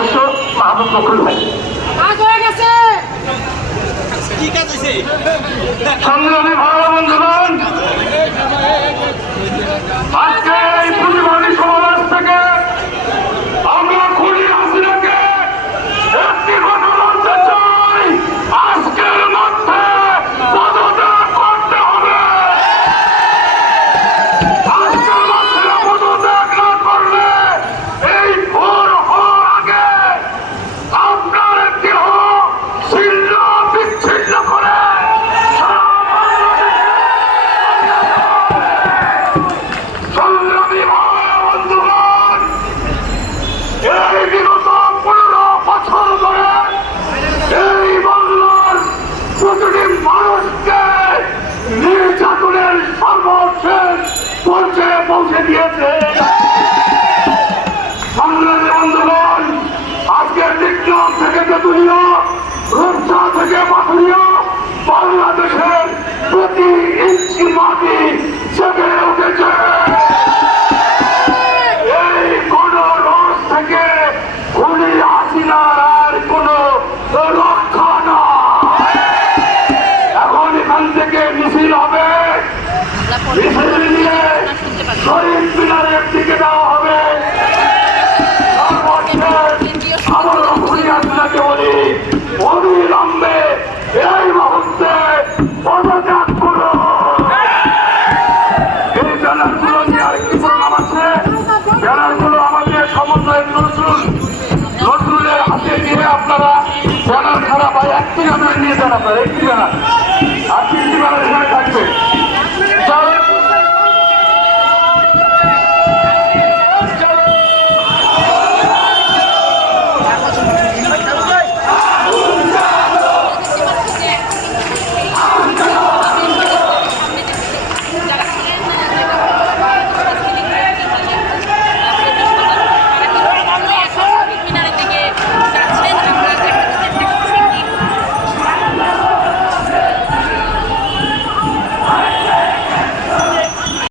সদস্য মাহবুব বকুল ভাই। সংগ্রামী ভাই বন্ধুগণ, আজকে এই প্রতিবাদী সমাবেশ থেকে আমরা খুনি হাসিনাকে একটি কথা বলতে চাই, আজকের মধ্যে পদত্যাগ করতে হবে। আজকের মধ্যে পদত্যাগ না করলে এই ভোর হওয়ার আগে আপনার দেহ ছিন্ন বিচ্ছিন্ন করে সংগ্রামী ভাই বন্ধুগণ, এই বিগত 15 বছর ধরে এই বাংলার প্রতিটি মানুষকে নির্যাতনের সর্বশেষ পর্যায়ে পৌঁছে দিয়েছে। সংগ্রামী বন্ধুগণ, আজকের বিক্রম থেকে তেতুলিয়া, রূপসা থেকে পাথুরিয়া, বাংলাদেশের প্রতি ইঞ্চি মাটি জেগে উঠেছে। এই কোন রোজ থেকে খুনি হাসিনার আর কোন রক্ষা নয়। এখন এখান থেকে মিছিল হবে, মিছিল নিয়ে শহীদ মিনারের দিকে দেওয়া হবে। আবারও খুনি হাসিনাকে বলি, অবিলম্বে এই মুহূর্তে পদত্যাগ করো। এই ব্যানারগুলো নিয়ে আরেকটি প্রোগ্রাম আছে, ব্যানারগুলো আমাদের সমন্বয়ের নজরুলের হাতে দিয়ে আপনারা ব্যানার খারাপ হয়, একটি ব্যানার নিয়ে যান, আপনারা একটি ব্যানার